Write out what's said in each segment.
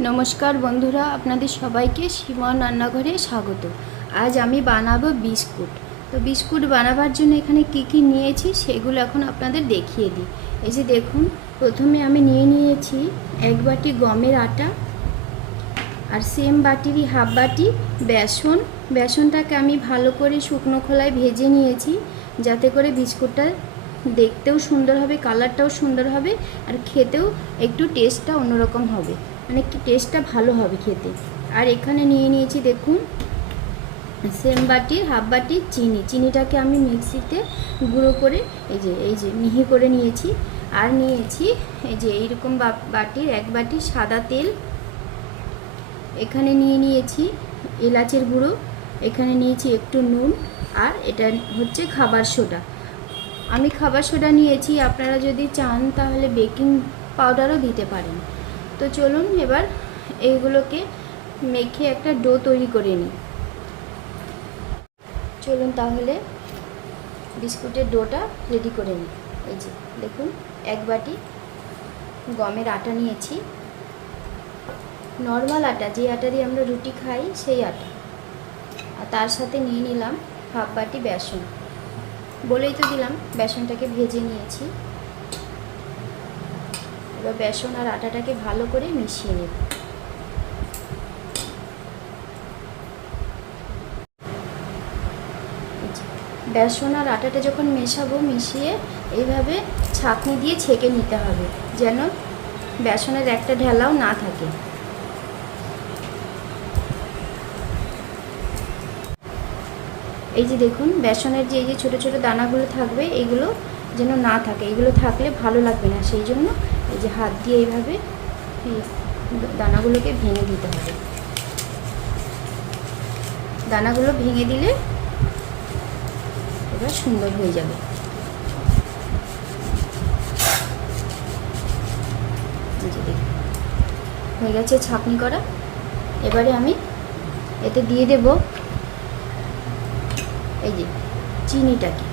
নমস্কার বন্ধুরা, আপনাদের সবাইকে সীমন রান্নাঘরে স্বাগত। আজ আমি বানাবো বিস্কুট। তো বিস্কুট বানাবার জন্য এখানে কি কি নিয়েছি সেগুলো এখন আপনাদের দেখিয়ে দিই। এই যে দেখুন, প্রথমে আমি নিয়ে নিয়েছি এক বাটি গমের আটা আর সেম বাটিরই হাফ বাটি বেসন। বেসনটাকে আমি ভালো করে শুকনো খোলায় ভেজে নিয়েছি যাতে করে বিস্কুটটা দেখতেও সুন্দর হবে কালারটাও সুন্দর হবে আর খেতেও একটু টেস্টটা অন্যরকম হবে। মানে কি টেস্টটা ভালো হবে খেতে। আর এখানে নিয়ে নিয়েছি দেখুন, সেম বাটির হাফ বাটি চিনি। চিনিটাকে আমি মিক্সিতে গুঁড়ো করে, এই যে এই যে, মিহি করে নিয়েছি। আর নিয়েছি, এই যে, এইরকম বাটির এক বাটি সাদা তেল। এখানে নিয়ে নিয়েছি এলাচের গুঁড়ো। এখানে নিয়েছি একটু নুন। আর এটা হচ্ছে খাবার সোডা। আমি খাবার সোডা নিয়েছি, আপনারা যদি চান তাহলে বেকিং পাউডারও দিতে পারেন। তো চলুন এবার এইগুলোকে মেখে একটা ডো তৈরি করে নিই। চলুন তাহলে বিস্কুটের ডোটা রেডি করে নিই। এই যে, দেখুন, এক বাটি গমের আটা নিয়েছি। নর্মাল আটা, যে আটা দিয়ে আমরা রুটি খাই, সেই আটা। আর তার সাথে নিয়ে নিলাম হাফ বাটি বেসন। বলেই তো দিলাম, বেসনটাকে ভেজে নিয়েছি। এবার বেসন আর আটাটাকে ভালো করে মিশিয়ে নেব। বেসন আর আটাটা যখন মেশাবো, মিশিয়ে এইভাবে ছাঁকনি দিয়ে ছেঁকে নিতে হবে, যেন বেসনের একটা ঢেলাও না থাকে। এই যে দেখুন, বেসনের যে এই যে ছোটো ছোটো দানাগুলো থাকবে, এগুলো যেন না থাকে। এগুলো থাকলে ভালো লাগবে না, সেই জন্য এই যে হাত দিয়ে এইভাবে দানাগুলোকে ভেঙে দিতে হবে। দানাগুলো ভেঙে দিলে এবার সুন্দর হয়ে যাবে। হয়ে গেছে ছাঁকনি করা। এবারে আমি এতে দিয়ে দেব এই যে চিনিটাকে।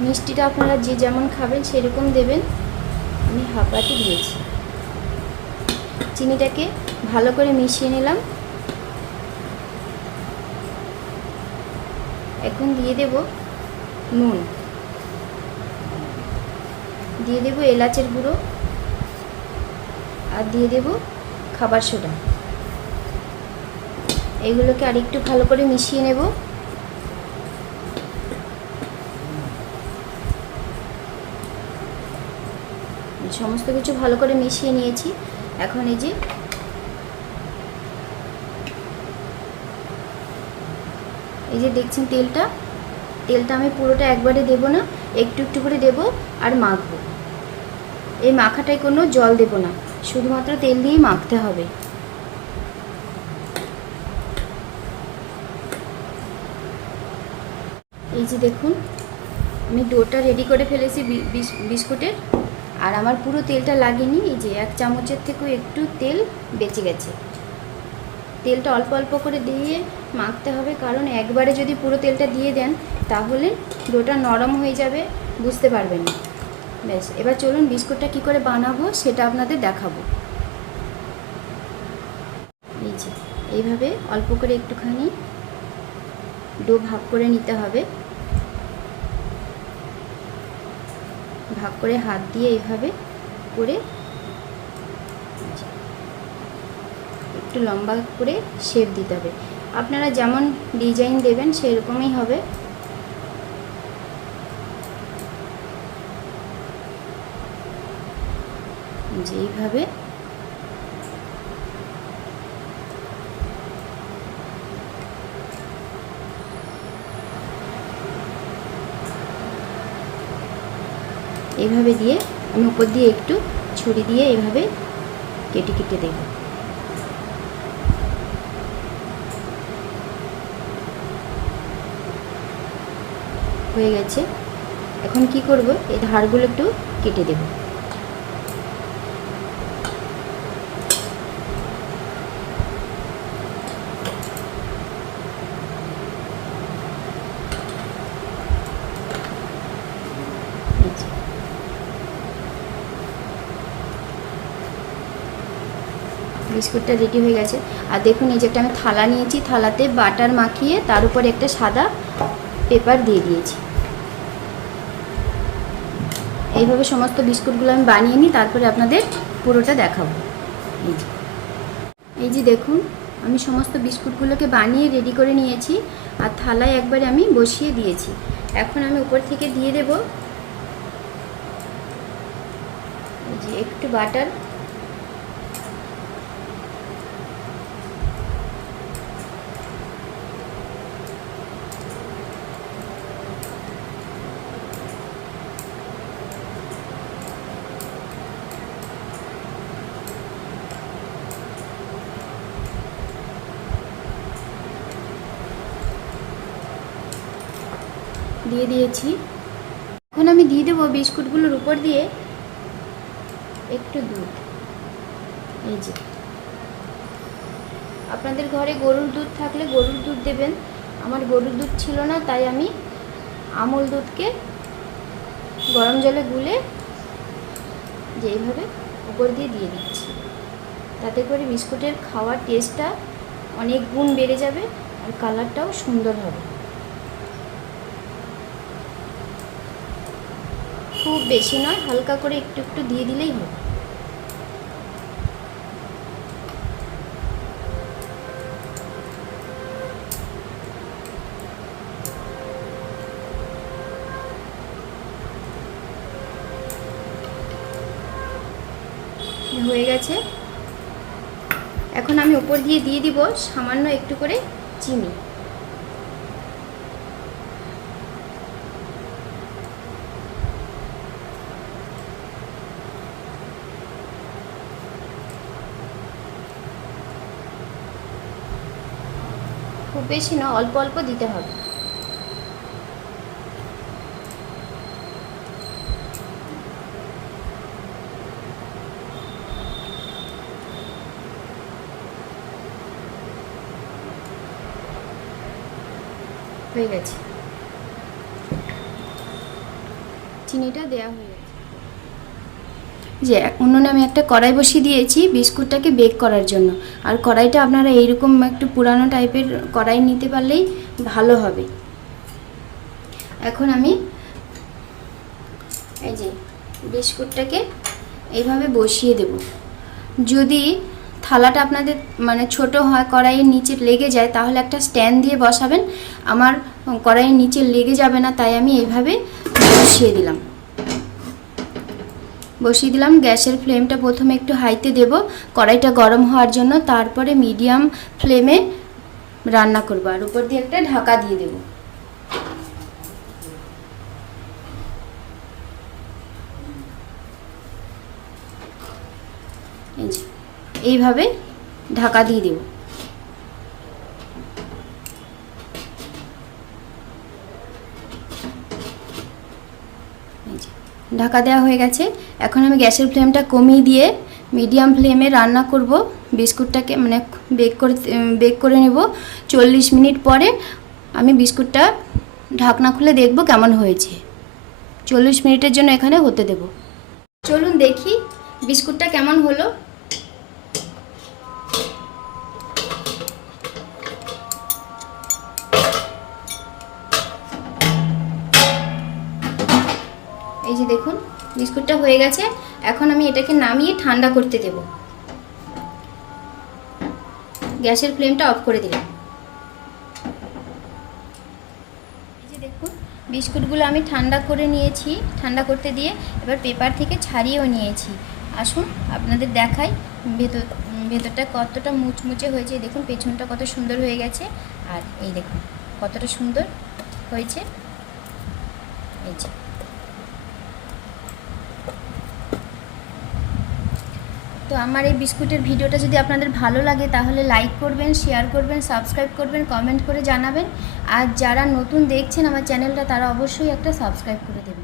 মিষ্টিটা আপনারা যে যেমন খাবেন সেরকম দেবেন। আমি হাফ বাটি দিয়েছি। চিনিটাকে ভালো করে মিশিয়ে নিলাম। এখন দিয়ে দেব নুন। দিয়ে দেব এলাচের গুঁড়ো। আর দিয়ে দেব খাবার সোডা। এগুলোকে আরেকটু ভালো করে মিশিয়ে নেব। সমস্ত কিছু ভালো করে মিশিয়ে নিয়েছি। এখন এই যে এই যে দেখছেন তেলটা? তেলটা আমি পুরোটা একবারে দেব না, একটু একটু করে দেব আর মাখবো। এই মাখাটায় কোনো জল দেব না, শুধুমাত্র তেল দিয়েই মাখতে হবে। এই যে দেখুন, আমি ডোটা রেডি করে ফেলেছি বিস্কুটের। আর আমার পুরো তেলটা লাগেনি, এই যে এক চামচের থেকেও একটু তেল বেঁচে গেছে। তেলটা অল্প অল্প করে দিয়ে মাখতে হবে, কারণ একবারে যদি পুরো তেলটা দিয়ে দেন, তাহলে ডোটা নরম হয়ে যাবে, বুঝতে পারবেন ব্যাস, এবার চলুন বিস্কুটটা কি করে বানাবো সেটা আপনাদের দেখাবো। এই যে, এইভাবে অল্প করে একটুখানি ডো ভাগ করে নিতে হবে। ভাগ করে হাত দিয়ে এইভাবে করে একটু লম্বা করে শেপ দিতে হবে। আপনারা যেমন ডিজাইন দেবেন সেরকমই হবে। যে এইভাবে দিয়ে আমি উপর দিয়ে একটু ছুরি দিয়ে এভাবে কেটে কেটে দেব। হয়ে গেছে। এখন কি করব? এই ধারগুলো একটু কেটে দেব। বিস্কুটটা রেডি হয়ে গেছে। আর দেখুন, এই যে একটা আমি থালা নিয়েছি, থালাতে বাটার মাখিয়ে তার উপরে একটা সাদা পেপার দিয়ে দিয়েছি। এইভাবে সমস্ত বিস্কুটগুলো আমি বানিয়ে নিই, তারপরে আপনাদের পুরোটা দেখাবো। এই যে। দেখুন, আমি সমস্ত বিস্কুটগুলোকে বানিয়ে রেডি করে নিয়েছি, আর থালায় একবারে আমি বসিয়ে দিয়েছি। এখন আমি উপর থেকে দিয়ে দেব। যে একটু বাটার দিয়ে দিয়েছি। এখন আমি দিয়ে দেবো বিস্কুটগুলোর উপর দিয়ে একটু দুধ। এই যে। আপনাদের ঘরে গরুর দুধ থাকলে গরুর দুধ দেবেন। আমার গরুর দুধ ছিল না, তাই আমি আমল দুধকে গরম জলে গুলে যে এইভাবে উপর দিয়ে দিয়ে দিচ্ছি। তাতে করে বিস্কুটের খাওয়ার টেস্টটা অনেক গুণ বেড়ে যাবে আর কালারটাও সুন্দর হবে। খুব বেশি নয়, হালকা করে একটু একটু দিয়ে দিলেই হবে। হয়ে গেছে। এখন আমি উপর দিয়ে দিয়ে দিব সামান্য একটু করে চিনি। খুব বেশি না অল্প অল্প দিতে হবে। হয়ে গেছে। চিনিটা দেওয়া হয়ে যে উনুনে আমি একটা কড়াই বসিয়ে দিয়েছি বিস্কুটটাকে বেক করার জন্য। আর কড়াইটা আপনারা এইরকম একটু পুরানো টাইপের কড়াই নিতে পারলেই ভালো হবে। এখন আমি এই যে বিস্কুটটাকে এইভাবে বসিয়ে দেব। যদি থালাটা আপনাদের মানে ছোট হয়, কড়াইয়ের নিচে লেগে যায়, তাহলে একটা স্ট্যান্ড দিয়ে বসাবেন। আমার কড়াইয়ের নিচে লেগে যাবে না, তাই আমি এইভাবে বসিয়ে দিলাম। বসিয়ে দিলাম। গ্যাসের ফ্লেমটা প্রথমে একটু হাইতে দেব। কড়াইটা গরম হওয়ার জন্য তারপরে মিডিয়াম ফ্লেমে রান্না করব আর উপর দিয়ে একটা ঢাকা দিয়ে দেব। এইভাবে ঢাকা দিয়ে দেব এই যে ঢাকা দেওয়া হয়ে গেছে। এখন আমি গ্যাসের ফ্লেমটা কমিয়ে দিয়ে মিডিয়াম ফ্লেমে রান্না করব। বিস্কুটটাকে মানে বেক করে বেক করে নেব। চল্লিশ মিনিট পরে আমি বিস্কুটটা ঢাকনা খুলে দেখব কেমন হয়েছে। চল্লিশ মিনিটের জন্য এখানে হতে দেব। চলুন দেখি বিস্কুটটা কেমন হলো। এই যে দেখুন, বিস্কুটটা হয়ে গেছে। এখন আমি এটাকে নামিয়ে ঠান্ডা করতে দেব। গ্যাসের ফ্লেমটা অফ করে দিলাম। এই যে দেখুন, বিস্কুটগুলো আমি ঠান্ডা করে নিয়েছি। ঠান্ডা করতে দিয়ে এবার পেপার থেকে ছাড়িয়েও নিয়েছি। আসুন, আপনাদের দেখাই ভেতর ভেতরটা কতটা মুচমুচে হয়েছে। দেখুন, পেছনটা কত সুন্দর হয়ে গেছে। আর এই দেখুন, কতটা সুন্দর হয়েছে। এই যে। তো আমার এই বিস্কুটের ভিডিওটা যদি আপনাদের ভালো লাগে, তাহলে লাইক করবেন শেয়ার করবেন সাবস্ক্রাইব করবেন কমেন্ট করে জানাবেন। আর যারা নতুন দেখছেন আমার চ্যানেলটা তারা অবশ্যই একটা সাবস্ক্রাইব করে দেবেন।